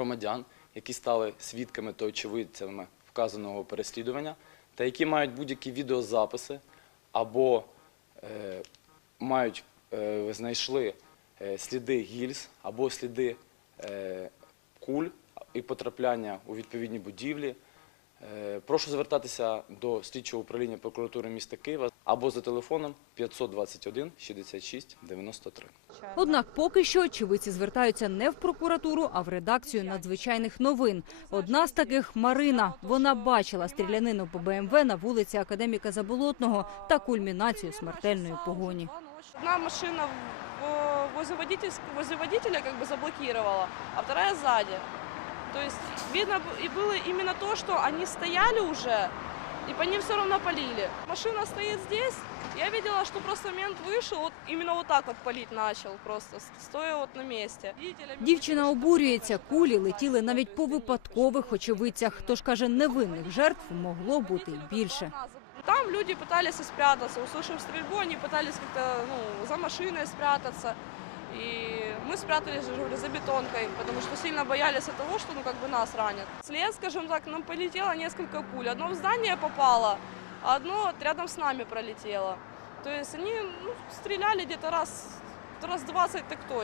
громадян, які стали свідками та очевидцями вказаного переслідування, та які мають будь-які відеозаписи або е, мають, е, знайшли е, сліди гільз або сліди е, куль і потрапляння у відповідні будівлі. Е, Прошу звертатися до слідчого управління прокуратури міста Києва або за телефоном 521 66 93. Однак поки що очевидці звертаються не в прокуратуру, а в редакцію надзвичайних новин. Одна з таких Марина. Вона бачила стрілянину по БМВ на вулиці Академіка Заболотного та кульмінацію смертельної погоні. Одна машина в- возле, водителя как бы заблокировала, а вторая сзади. То есть видно б- и было именно то, что они стояли уже, и по ним все равно полили. Машина стоит здесь, я видела, что просто мент вышел, вот именно вот так вот палить начал просто, с- стоя вот на месте. Видели, Дівчина обурюється. Кулі летіли навіть по випадкових очевидцях. Тож каже, невинних жертв могло бути й більше. Там люди пытались спрятаться, услышав стрельбу, они пытались как-то ну, за машиной спрятаться. И мы спрятались, говорю, за бетонкой, потому что сильно боялись того, что ну, как бы нас ранят. След, скажем так, нам полетело несколько пуль. Одно в здание попало, а одно рядом с нами пролетело. То есть они ну, стреляли где-то раз, раз 20 так точно.